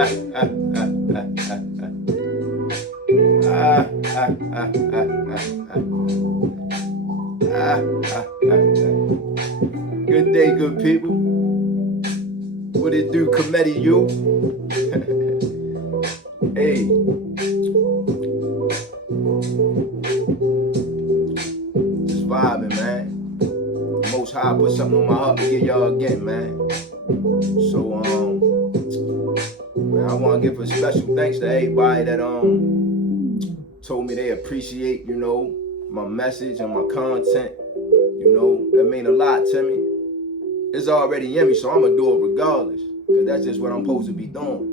Good day, good people. What it do, committee you? Hey, just vibing, man. Most High put something on my heart to get y'all again, man. So, man, I want to give a special thanks to everybody that told me they appreciate, my message and my content. That mean a lot to me. It's already in me, so I'm gonna do it regardless, cause that's just what I'm supposed to be doing.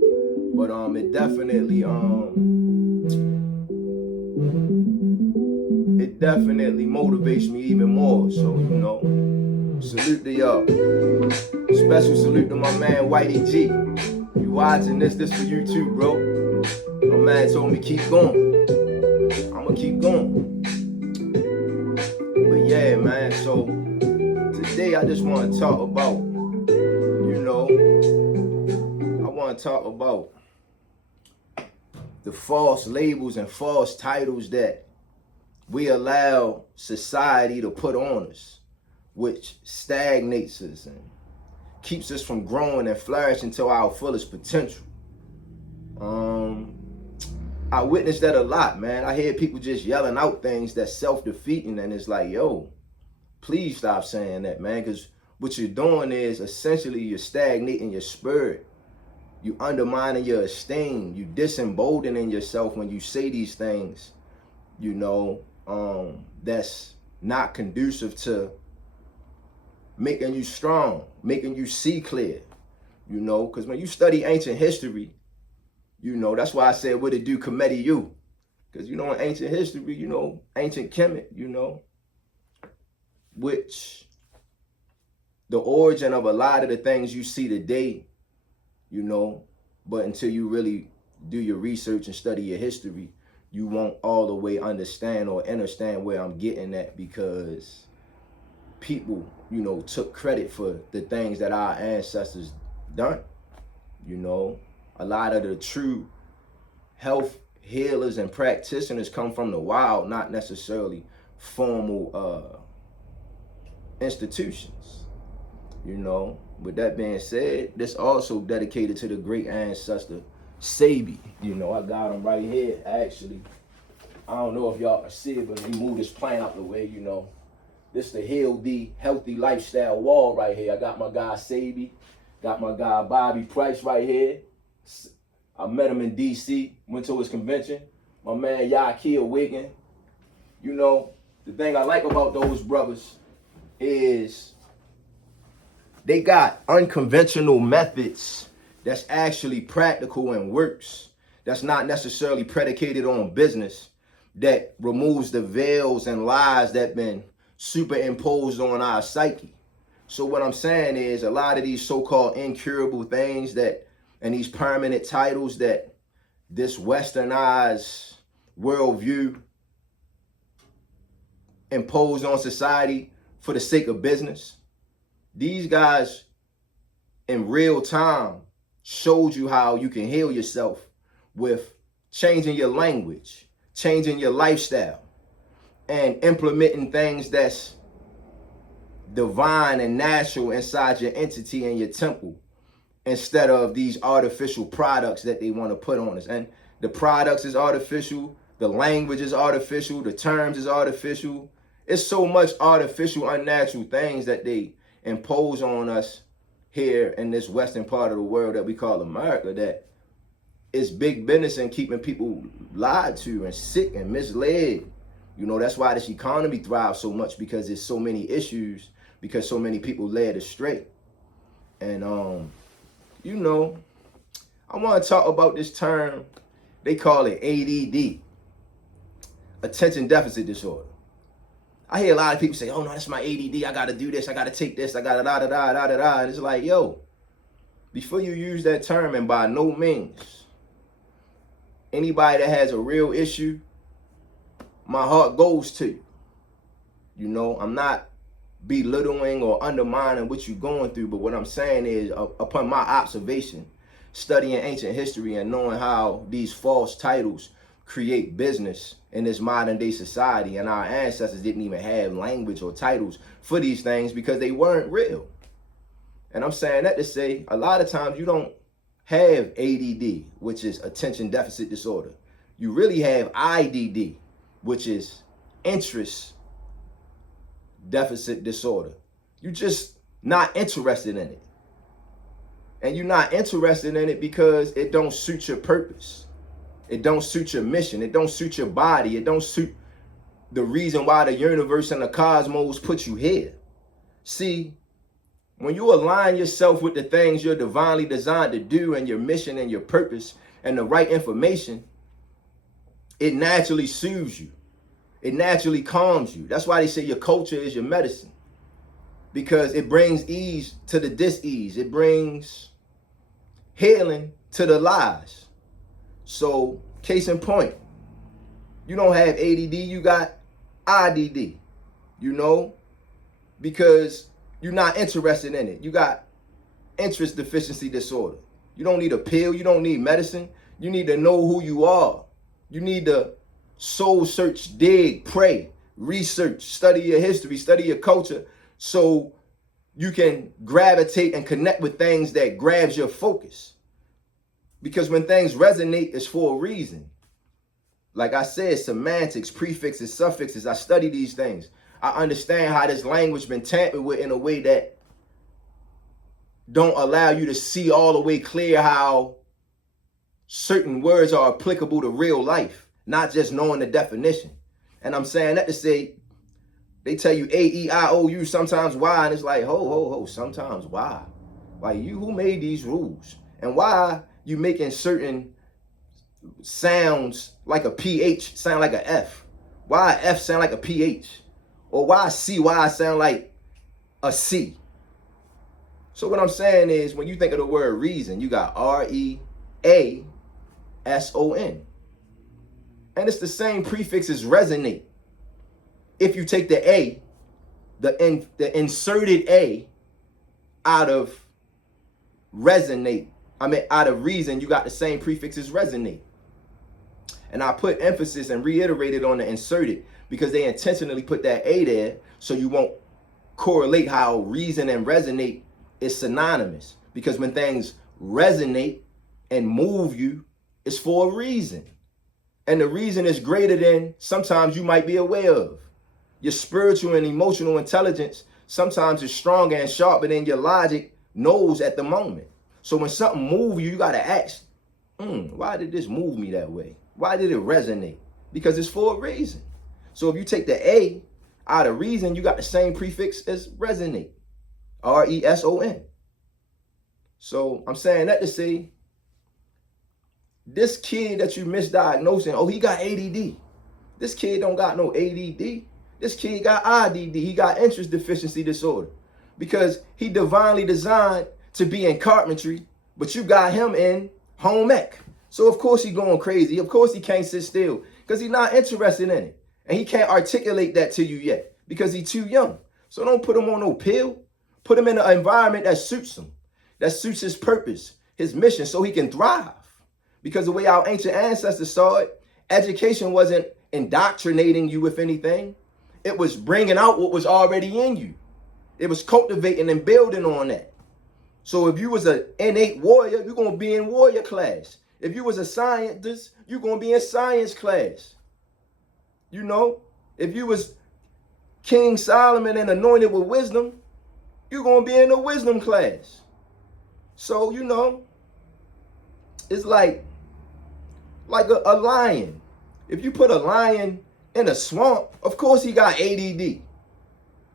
But it definitely motivates me even more. So salute to y'all. Special salute to my man I.D.D. You watching this for you too, bro. My man told me keep going. I'ma keep going. But yeah, man. So today I just want to talk about, the false labels and false titles that we allow society to put on us, which stagnates us and keeps us from growing and flourishing to our fullest potential. I witnessed that a lot, man. I hear people just yelling out things that's self-defeating, and it's like, yo, please stop saying that, man, because what you're doing is essentially you're stagnating your spirit. You undermining your esteem. You disemboldening yourself when you say these things, that's not conducive to making you strong, making you see clear, because when you study ancient history, that's why I said what it do committee you. Because, in ancient history, ancient Kemet, which the origin of a lot of the things you see today, but until you really do your research and study your history, you won't all the way understand where I'm getting at, because people, took credit for the things that our ancestors done. A lot of the true health healers and practitioners come from the wild, not necessarily formal institutions. With that being said, this also dedicated to the great ancestor Sabi. I got him right here, actually. I don't know if y'all can see it, but let me move this plant out the way, This the A.D.D healthy lifestyle wall right here. I got my guy Sabi, got my guy Bobby Price right here. I met him in DC, went to his convention. My man Yakir Wiggin. The thing I like about those brothers is they got unconventional methods that's actually practical and works. That's not necessarily predicated on business, that removes the veils and lies that been superimposed on our psyche. So what I'm saying is a lot of these so-called incurable things and these permanent titles that this westernized worldview imposed on society for the sake of business, these guys in real time showed you how you can heal yourself with changing your language, changing your lifestyle, and implementing things that's divine and natural inside your entity and your temple, instead of these artificial products that they want to put on us. And the products is artificial, the language is artificial, the terms is artificial. It's so much artificial, unnatural things that they impose on us here in this western part of the world that we call America, that it's big business and keeping people lied to and sick and misled. That's why this economy thrives so much, because there's so many issues, because so many people led astray. And I want to talk about this term. They call it A.D.D, attention deficit disorder. I hear a lot of people say, oh no, that's my A.D.D. I got to do this. I got to take this. I got to da-da-da. And it's like, yo, before you use that term, and by no means, anybody that has a real issue, my heart goes to you. I'm not belittling or undermining what you're going through, but what I'm saying is, upon my observation, studying ancient history and knowing how these false titles create business in this modern day society. And our ancestors didn't even have language or titles for these things because they weren't real. And I'm saying that to say a lot of times you don't have A.D.D, which is attention deficit disorder. You really have I.D.D, which is interest deficit disorder. You're just not interested in it. And you're not interested in it because it don't suit your purpose. It don't suit your mission. It don't suit your body. It don't suit the reason why the universe and the cosmos put you here. See, when you align yourself with the things you're divinely designed to do and your mission and your purpose and the right information, it naturally soothes you. It naturally calms you. That's why they say your culture is your medicine, because it brings ease to the dis-ease. It brings healing to the lies. So, case in point, you don't have A.D.D, you got I.D.D, you know, because you're not interested in it. You got interest deficiency disorder. You don't need a pill. You don't need medicine. You need to know who you are. You need to soul search, dig, pray, research, study your history, study your culture, so you can gravitate and connect with things that grabs your focus. Because when things resonate, it's for a reason. Like I said, semantics, prefixes, suffixes, I study these things. I understand how this language been tampered with in a way that don't allow you to see all the way clear how certain words are applicable to real life, not just knowing the definition. And I'm saying that to say, they tell you A-E-I-O-U, sometimes Y, and it's like, ho, sometimes Y. Like, you, who made these rules? And why you making certain sounds like a PH sound like an F? Why a F sound like a PH? Or why CY sound like a C? So what I'm saying is, when you think of the word reason, you got R-E-A-S-O-N. And it's the same prefix as resonate. If you take the A, the inserted A out of resonate, out of reason, you got the same prefix as resonate. And I put emphasis and reiterated on the inserted because they intentionally put that A there so you won't correlate how reason and resonate is synonymous. Because when things resonate and move you, it's for a reason. And the reason is greater than sometimes you might be aware of. Your spiritual and emotional intelligence sometimes is stronger and sharper than your logic knows at the moment. So when something moves you, you got to ask, why did this move me that way? Why did it resonate? Because it's for a reason. So if you take the A out of reason, you got the same prefix as resonate, R-E-S-O-N. So I'm saying that to say, this kid that you misdiagnosing, oh, he got A.D.D. This kid don't got no A.D.D. This kid got I.D.D. He got interest deficiency disorder because he divinely designed to be in carpentry, but you got him in home ec. So of course he going crazy. Of course he can't sit still because he's not interested in it. And he can't articulate that to you yet because he's too young. So don't put him on no pill. Put him in an environment that suits him, that suits his purpose, his mission, so he can thrive. Because the way our ancient ancestors saw it, education wasn't indoctrinating you with anything. It was bringing out what was already in you. It was cultivating and building on that. So if you was an innate warrior, you're going to be in warrior class. If you was a scientist, you're going to be in science class. You know, if you was King Solomon and anointed with wisdom, you're going to be in the wisdom class. So, you know, it's like a lion. If you put a lion in a swamp, of course he got A.D.D.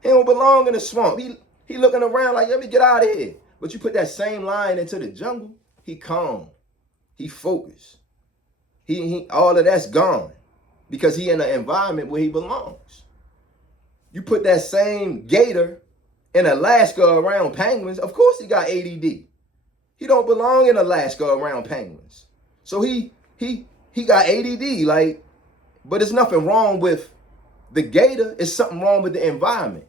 He don't belong in the swamp. He looking around like, let me get out of here. But you put that same lion into the jungle, he calm. He focused. He all of that's gone because he in an environment where he belongs. You put that same gator in Alaska around penguins, of course he got A.D.D. He don't belong in Alaska around penguins. So he got A.D.D, like, but there's nothing wrong with the gator. It's something wrong with the environment.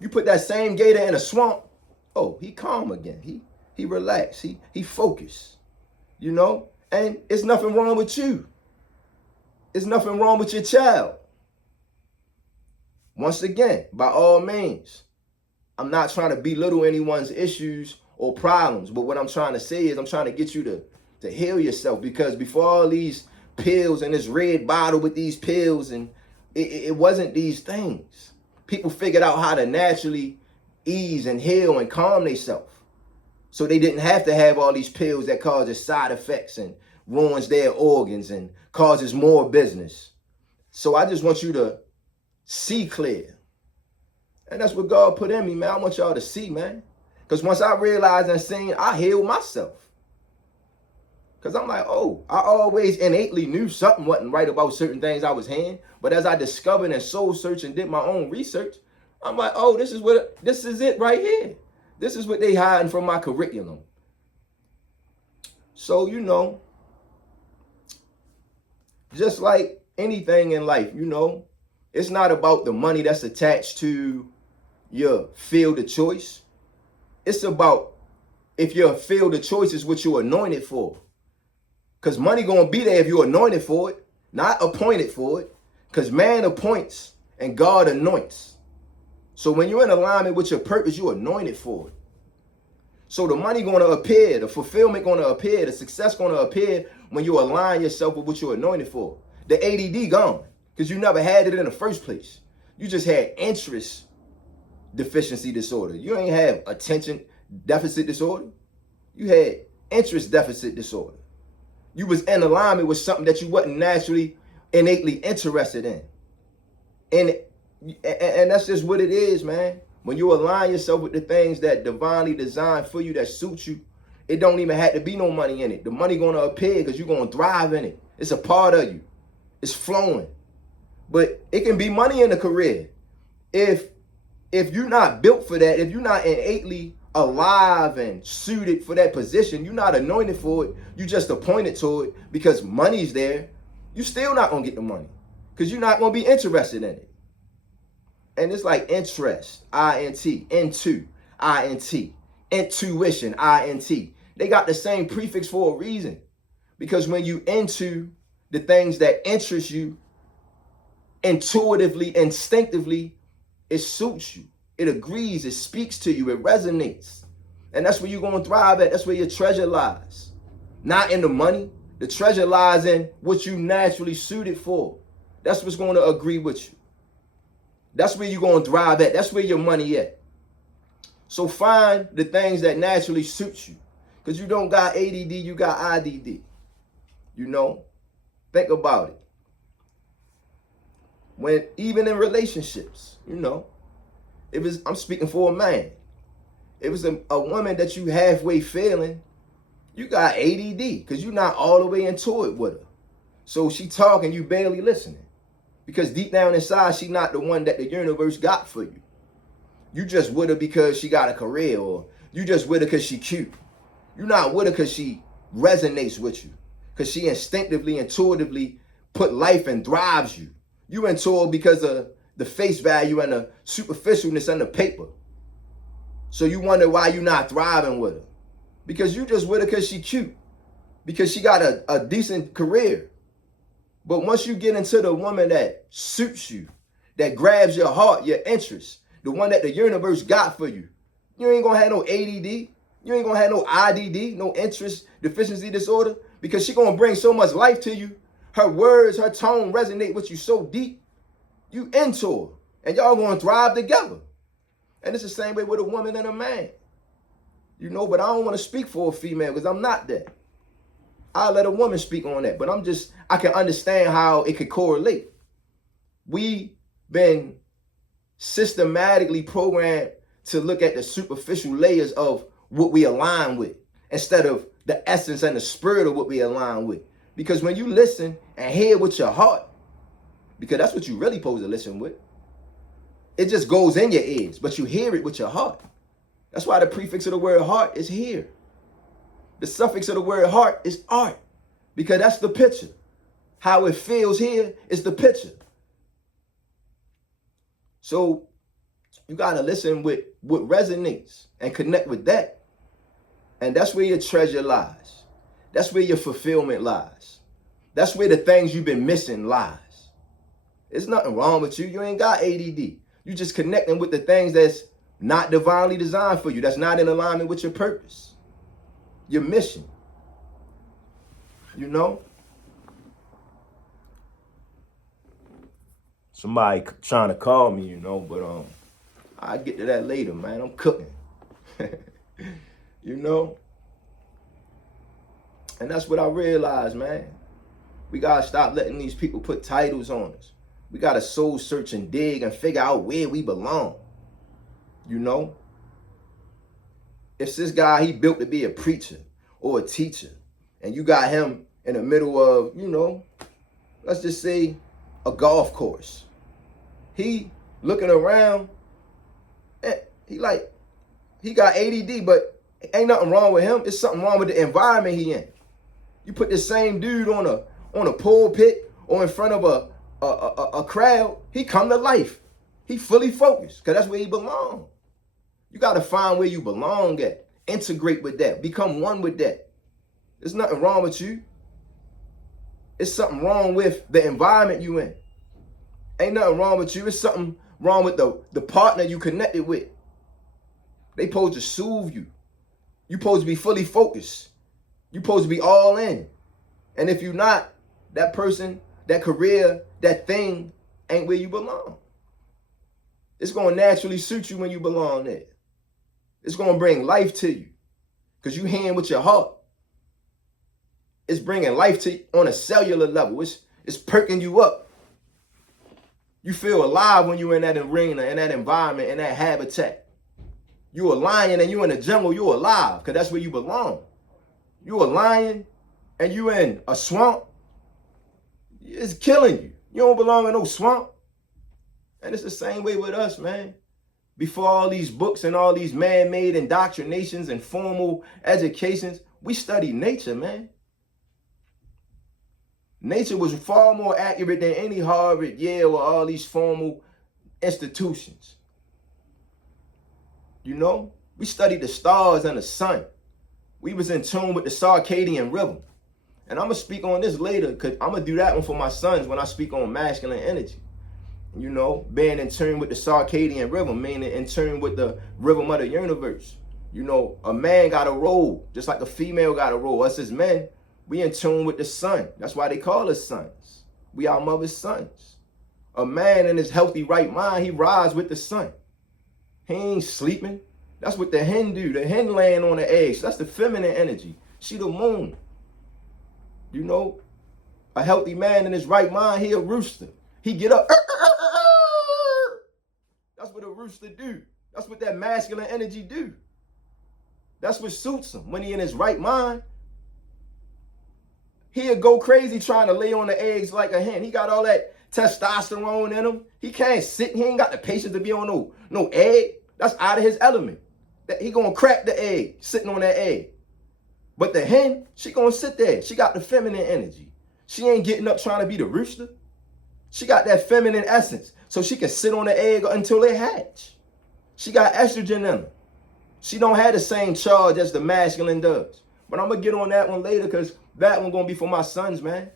You put that same gator in a swamp, oh, he calm again. He relaxed. He focused. You know? And it's nothing wrong with you. It's nothing wrong with your child. Once again, by all means, I'm not trying to belittle anyone's issues or problems, but what I'm trying to say is I'm trying to get you to heal yourself, because before all these pills and this red bottle with these pills, and it wasn't these things. People figured out how to naturally ease and heal and calm themselves. So they didn't have to have all these pills that causes side effects and ruins their organs and causes more business. So I just want you to see clear. And that's what God put in me, man. I want y'all to see, man. Because once I realized and seen, I healed myself. Because I'm like, oh, I always innately knew something wasn't right about certain things I was hearing. But as I discovered and soul searched and did my own research, I'm like, oh, this is it right here. This is what they hiding from my curriculum. So, you know, just like anything in life, you know, it's not about the money that's attached to your field of choice. It's about if your field of choice is what you're anointed for. Because money going to be there if you're anointed for it, not appointed for it. Because man appoints and God anoints. So when you're in alignment with your purpose, you're anointed for it. So the money going to appear, the fulfillment going to appear, the success going to appear when you align yourself with what you're anointed for. The A.D.D gone, because you never had it in the first place. You just had interest deficiency disorder. You ain't have attention deficit disorder. You had interest deficit disorder. You was in alignment with something that you wasn't naturally, innately interested in. And that's just what it is, man. When you align yourself with the things that divinely designed for you, that suits you, it don't even have to be no money in it. The money going to appear because you're going to thrive in it. It's a part of you. It's flowing. But it can be money in a career. If you're not built for that, if you're not innately alive and suited for that position, you're not anointed for it, you just appointed to it because money's there, you're still not going to get the money because you're not going to be interested in it. And it's like interest, I-N-T, into, I-N-T, intuition, I-N-T. They got the same prefix for a reason. Because when you into the things that interest you, intuitively, instinctively, it suits you. It agrees, it speaks to you, it resonates. And that's where you're going to thrive at. That's where your treasure lies. Not in the money. The treasure lies in what you naturally suited for. That's what's going to agree with you. That's where you're going to thrive at. That's where your money at. So find the things that naturally suit you. Because you don't got A.D.D, you got I.D.D. You know? Think about it. When even in relationships, you know, I'm speaking for a man. If it's a woman that you halfway feeling, you got A.D.D because you're not all the way into it with her. So she talking, you barely listening. Because deep down inside, she not the one that the universe got for you. You just with her because she got a career, or you just with her because she cute. You're not with her because she resonates with you. Because she instinctively, intuitively put life and drives you. You into her because of the face value and the superficialness and the paper. So you wonder why you're not thriving with her. Because you just with her because she cute. Because she got a decent career. But once you get into the woman that suits you, that grabs your heart, your interest, the one that the universe got for you, you ain't gonna have no A.D.D. You ain't gonna have no I.D.D, no interest deficiency disorder, because she gonna bring so much life to you. Her words, her tone resonate with you so deep. You into her, and y'all gonna thrive together. And it's the same way with a woman and a man. You know, but I don't want to speak for a female because I'm not that. I'll let a woman speak on that, but I can understand how it could correlate. We been systematically programmed to look at the superficial layers of what we align with instead of the essence and the spirit of what we align with. Because when you listen and hear with your heart, because that's what you really supposed to listen with, it just goes in your ears, but you hear it with your heart. That's why the prefix of the word heart is here. The suffix of the word heart is art, because that's the picture. How it feels here is the picture. So you got to listen with what resonates and connect with that. And that's where your treasure lies. That's where your fulfillment lies. That's where the things you've been missing lies. There's nothing wrong with you. You ain't got ADD. You just connecting with the things that's not divinely designed for you. That's not in alignment with your purpose, your mission. You know? Somebody trying to call me, you know, but I'll get to that later, man. I'm cooking. You know? And that's what I realized, man. We gotta stop letting these people put titles on us. We gotta soul search and dig and figure out where we belong. You know? If this guy, he built to be a preacher or a teacher, and you got him in the middle of, you know, let's just say a golf course. He looking around, and he got ADD, but ain't nothing wrong with him. It's something wrong with the environment he in. You put the same dude on a pulpit or in front of a crowd, he come to life. He fully focused, because that's where he belong. You got to find where you belong at. Integrate with that. Become one with that. There's nothing wrong with you. It's something wrong with the environment you in. Ain't nothing wrong with you. It's something wrong with the partner you connected with. They supposed to soothe you. You supposed to be fully focused. You supposed to be all in. And if you're not, that person, that career, that thing ain't where you belong. It's going to naturally suit you when you belong there. It's going to bring life to you because you hand with your heart. It's bringing life to you on a cellular level. It's perking you up. You feel alive when you're in that arena, in that environment, in that habitat. You a lion and you in the jungle, you alive because that's where you belong. You a lion and you in a swamp, it's killing you. You don't belong in no swamp. And it's the same way with us, man. Before all these books and all these man-made indoctrinations and formal educations, we studied nature, man. Nature was far more accurate than any Harvard, Yale, or all these formal institutions. You know, we studied the stars and the sun. We was in tune with the circadian rhythm. And I'm going to speak on this later because I'm going to do that one for my sons when I speak on masculine energy. You know, being in tune with the circadian rhythm, meaning in tune with the rhythm of the universe. You know, a man got a role, just like a female got a role. Us as men, we in tune with the sun. That's why they call us sons. We our mother's sons. A man in his healthy right mind, he rides with the sun. He ain't sleeping. That's what the hen do. The hen laying on the eggs. That's the feminine energy. She the moon. You know, a healthy man in his right mind, he a rooster. He get up. That's what a rooster do. That's what that masculine energy do. That's what suits him. When he in his right mind, he'll go crazy trying to lay on the eggs like a hen. He got all that testosterone in him. He can't sit. He ain't got the patience to be on no egg. That's out of his element. He gonna crack the egg, sitting on that egg. But the hen, she gonna sit there. She got the feminine energy. She ain't getting up trying to be the rooster. She got that feminine essence, so she can sit on the egg until it hatch. She got estrogen in her. She don't have the same charge as the masculine does. But I'm gonna get on that one later because that one gonna be for my sons, man.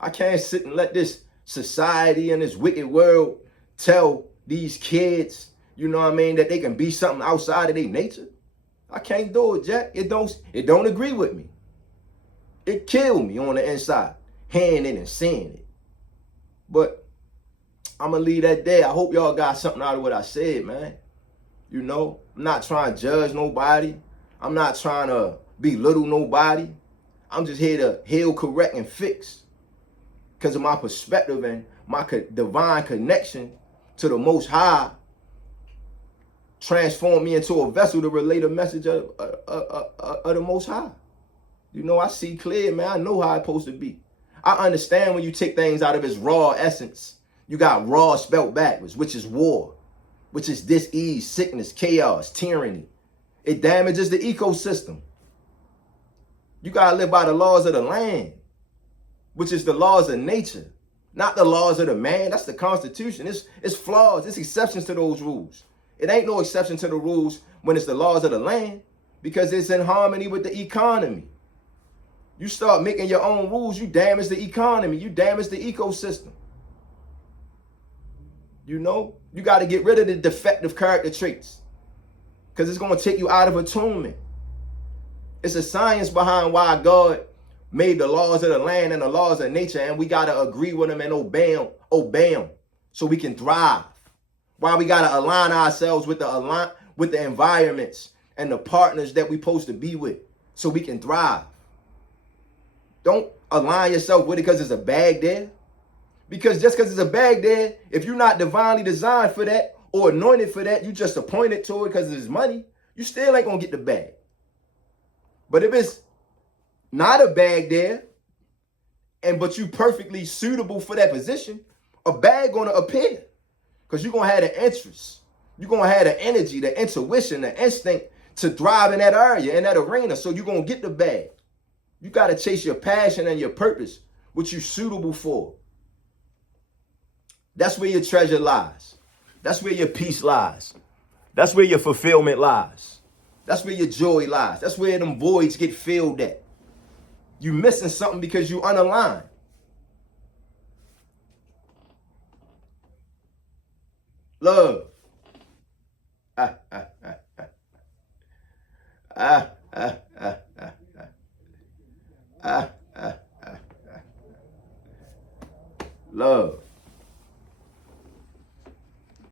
I can't sit and let this society and this wicked world tell these kids, you know what I mean, that they can be something outside of their nature. I can't do it, Jack. It don't agree with me. It killed me on the inside, hearing it and seeing it. But I'm going to leave that there. I hope y'all got something out of what I said, man. You know, I'm not trying to judge nobody. I'm not trying to belittle nobody. I'm just here to heal, correct, and fix because of my perspective and my divine connection to the Most High transformed me into a vessel to relay the message of the Most High. You know, I see clear, man. I know how it's supposed to be. I understand when you take things out of its raw essence. You got raw spelt backwards, which is war, which is dis-ease, sickness, chaos, tyranny. It damages the ecosystem. You got to live by the laws of the land, which is the laws of nature, not the laws of the man. That's the Constitution. It's flaws. It's exceptions to those rules. It ain't no exception to the rules when it's the laws of the land. because it's in harmony with the economy. You start making your own rules, you damage the economy, you damage the ecosystem. You know, you got to get rid of the defective character traits because it's going to take you out of attunement. It's a science behind why God made the laws of the land and the laws of nature, and we got to agree with them and obey them so we can thrive. Why we got to align ourselves with the environments and the partners that we're supposed to be with so we can thrive. Don't align yourself with it because it's a bag there. Because just because it's a bag there, if you're not divinely designed for that or anointed for that, you just appointed to it because it's money, you still ain't going to get the bag. But if it's not a bag there, but you perfectly suitable for that position, a bag going to appear because you're going to have the interest. You're going to have the energy, the intuition, the instinct to thrive in that area, in that arena. So you're going to get the bag. You got to chase your passion and your purpose, what you're suitable for. That's where your treasure lies. That's where your peace lies. That's where your fulfillment lies. That's where your joy lies. That's where them voids get filled at. You missing something because you unaligned. Love. Ah, ah, ah, ah. Ah, ah, ah, ah, ah. Ah, ah, ah, ah. Love.